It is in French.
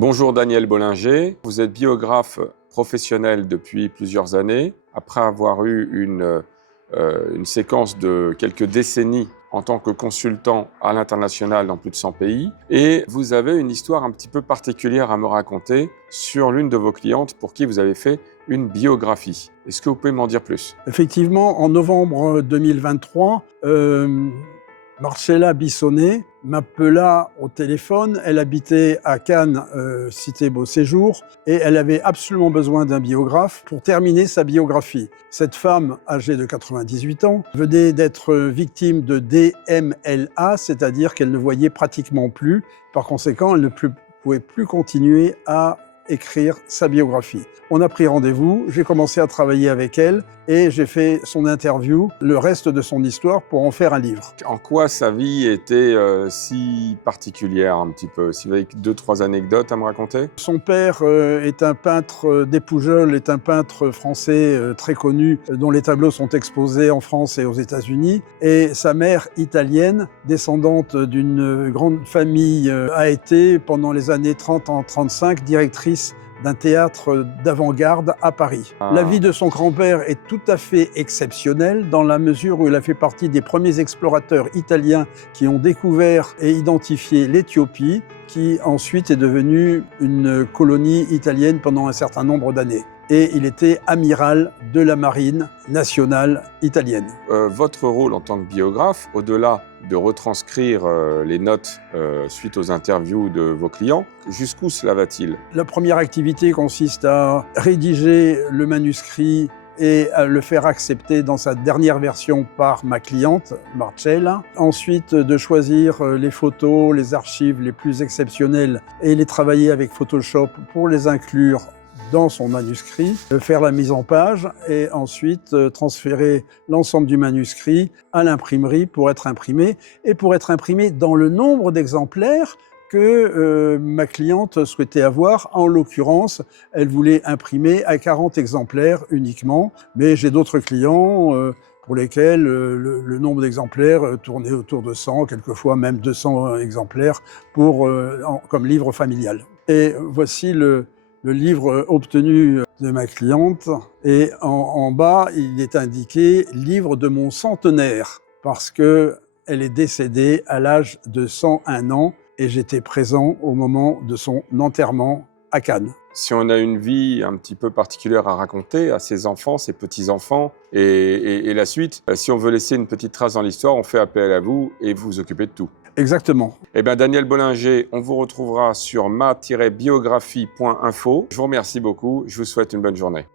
Bonjour Daniel Bollinger, vous êtes biographe professionnel depuis plusieurs années. Après avoir eu une séquence de quelques décennies en tant que consultant à l'international dans plus de 100 pays. Et vous avez une histoire un petit peu particulière à me raconter sur l'une de vos clientes pour qui vous avez fait une biographie. Est-ce que vous pouvez m'en dire plus? Effectivement, en novembre 2023, Marcella Bissonnet m'appela au téléphone. Elle habitait à Cannes, cité Beau Séjour, et elle avait absolument besoin d'un biographe pour terminer sa biographie. Cette femme, âgée de 98 ans, venait d'être victime de DMLA, c'est-à-dire qu'elle ne voyait pratiquement plus. Par conséquent, elle ne pouvait plus continuer à écrire sa biographie. On a pris rendez-vous, j'ai commencé à travailler avec elle et j'ai fait son interview, le reste de son histoire pour en faire un livre. En quoi sa vie était si particulière un petit peu? Si vous avez 2-3 anecdotes à me raconter? Son père est un peintre des Poujols, est un peintre français très connu dont les tableaux sont exposés en France et aux États-Unis. Et sa mère italienne, descendante d'une grande famille, a été pendant les années 30-35 directrice d'un théâtre d'avant-garde à Paris. La vie de son grand-père est tout à fait exceptionnelle dans la mesure où il a fait partie des premiers explorateurs italiens qui ont découvert et identifié l'Éthiopie, qui ensuite est devenue une colonie italienne pendant un certain nombre d'années. Et il était amiral de la marine nationale italienne. Votre rôle en tant que biographe, au-delà de retranscrire les notes suite aux interviews de vos clients, jusqu'où cela va-t-il? La première activité consiste à rédiger le manuscrit et à le faire accepter dans sa dernière version par ma cliente, Marcella. Ensuite, de choisir les photos, les archives les plus exceptionnelles et les travailler avec Photoshop pour les inclure dans son manuscrit, faire la mise en page et ensuite transférer l'ensemble du manuscrit à l'imprimerie pour être imprimé et pour être imprimé dans le nombre d'exemplaires que ma cliente souhaitait avoir. En l'occurrence, elle voulait imprimer à 40 exemplaires uniquement, mais j'ai d'autres clients pour lesquels le nombre d'exemplaires tournait autour de 100, quelquefois même 200 exemplaires comme livre familial. Et voici le livre obtenu de ma cliente, et en bas, il est indiqué « Livre de mon centenaire » parce qu'elle est décédée à l'âge de 101 ans et j'étais présent au moment de son enterrement à Cannes. Si on a une vie un petit peu particulière à raconter à ses enfants, ses petits-enfants et la suite, si on veut laisser une petite trace dans l'histoire, on fait appel à vous et vous vous occupez de tout. Exactement. Eh bien, Daniel Bollinger, on vous retrouvera sur ma-biographie.info. Je vous remercie beaucoup. Je vous souhaite une bonne journée.